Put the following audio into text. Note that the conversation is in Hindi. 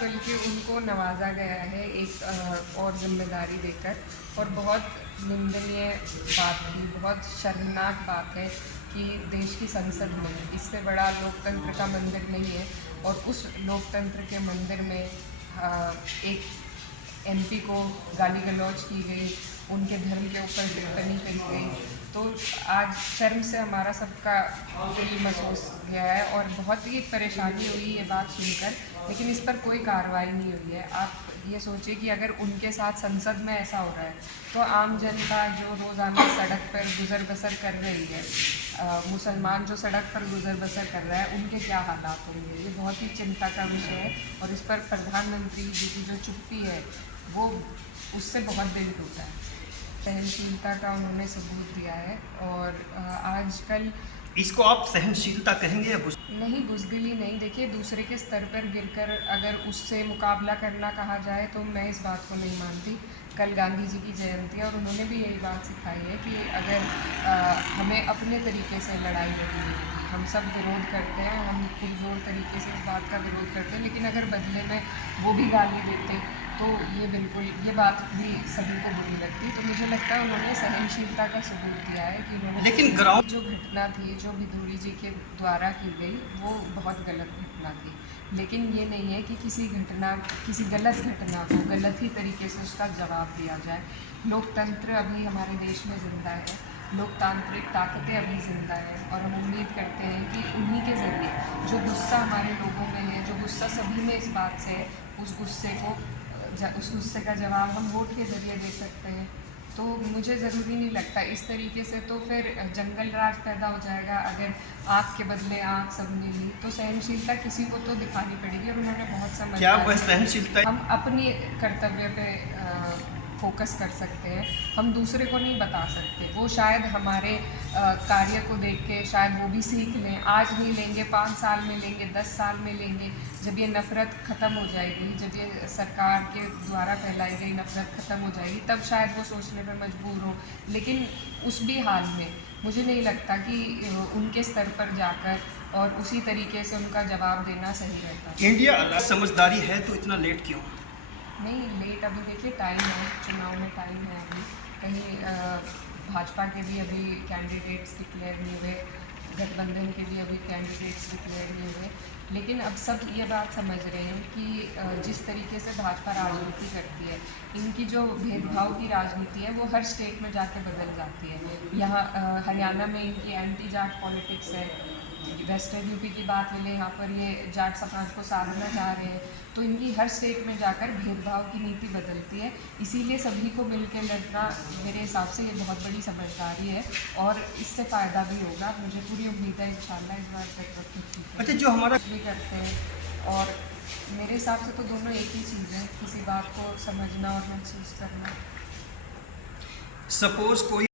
बल्कि उनको नवाजा गया है एक और जिम्मेदारी देकर, और बहुत निंदनीय बात थी, बहुत शर्मनाक बात है कि देश की संसद में इससे बड़ा लोकतंत्र का मंदिर नहीं है और उस लोकतंत्र के मंदिर में एक एमपी को गाली गलौज की गई, उनके धर्म के ऊपर टिप्पणी करी गई। तो आज शर्म से हमारा सबका दिल महसूस गया है और बहुत ही परेशानी हुई ये बात सुनकर, लेकिन इस पर कोई कार्रवाई नहीं हुई है। आप ये सोचिए कि अगर उनके साथ संसद में ऐसा हो रहा है तो आम जनता जो रोज़ाना सड़क पर गुजर बसर कर रही है, मुसलमान जो सड़क पर गुजर बसर कर रहा है, उनके क्या हालात होंगे। ये बहुत ही चिंता का विषय है और इस पर प्रधानमंत्री जी की जो चुप्पी है वो उससे बहुत दिल टूटा है। सहनशीलता का उन्होंने सबूत दिया है और आजकल इसको आप सहनशीलता कहेंगे या नहीं, बुज़दिली नहीं। देखिए, दूसरे के स्तर पर गिरकर अगर उससे मुकाबला करना कहा जाए तो मैं इस बात को नहीं मानती। कल गांधी जी की जयंती है और उन्होंने भी यही बात सिखाई है कि अगर हमें अपने तरीके से लड़ाई लड़नी है, हम सब विरोध करते हैं, हम पुरजोर तरीके से इस बात का विरोध करते हैं, लेकिन अगर बदले में वो भी गाली देते तो ये बात भी सभी को बुरी लगती। तो मुझे लगता है उन्होंने सहनशीलता का सबूत दिया है कि उन्होंने, लेकिन ग्राउंड जो घटना थी जो भिदुड़ी जी के द्वारा की गई वो बहुत गलत घटना थी, लेकिन ये नहीं है कि किसी गलत घटना को गलत ही तरीके से उसका जवाब दिया जाए। लोकतंत्र अभी हमारे देश में ज़िंदा है, लोकतांत्रिक ताकतें अभी ज़िंदा हैं और हम उम्मीद करते हैं कि उन्हीं के ज़रिए जो गुस्सा हमारे लोगों में है, जो गुस्सा सभी में इस बात से है, उस गुस्से का जवाब हम वोट के ज़रिए दे सकते हैं। तो मुझे ज़रूरी नहीं लगता इस तरीके से, तो फिर जंगल राज पैदा हो जाएगा। अगर आँख के बदले आँख सबने ली तो सहनशीलता किसी को तो दिखानी पड़ेगी और उन्होंने बहुत समझ, क्या वह सहनशीलता हम अपनी कर्तव्य पे फोकस कर सकते हैं, हम दूसरे को नहीं बता सकते। वो शायद हमारे कार्य को देख के शायद वो भी सीख लें। आज नहीं लेंगे, 5 साल में लेंगे, 10 साल में लेंगे। जब ये नफ़रत ख़त्म हो जाएगी, जब ये सरकार के द्वारा फैलाई गई नफ़रत ख़त्म हो जाएगी, तब शायद वो सोचने पर मजबूर हो। लेकिन उस भी हाल में मुझे नहीं लगता कि उनके स्तर पर जाकर और उसी तरीके से उनका जवाब देना सही रहता। इंडिया समझदारी है तो इतना लेट क्यों? नहीं लेट, अभी देखिए टाइम है, चुनाव में टाइम है अभी। कहीं भाजपा के भी अभी कैंडिडेट्स डिक्लेयर नहीं हुए, गठबंधन के भी अभी कैंडिडेट्स डिक्लेयर नहीं हुए, लेकिन अब सब ये बात समझ रहे हैं कि जिस तरीके से भाजपा राजनीति करती है, इनकी जो भेदभाव की राजनीति है वो हर स्टेट में जाके बदल जाती है। यहाँ हरियाणा में इनकी एंटी जाट पॉलिटिक्स है, वेस्टर्न यूपी की बात ले लें, यहाँ पर ये जाट समाज को साधना चाह रहे हैं। तो इनकी हर स्टेट में जाकर भेदभाव की नीति बदलती है, इसीलिए सभी को मिलकर लड़ना मेरे हिसाब से ये बहुत बड़ी समझदारी है और इससे फ़ायदा भी होगा। मुझे पूरी उम्मीद है इंशाल्लाह इस बार तक अच्छा, जो हमारा भी करते हैं और मेरे हिसाब से तो दोनों एक ही चीज़ है, किसी बात को समझना और महसूस करना। सपोज कोई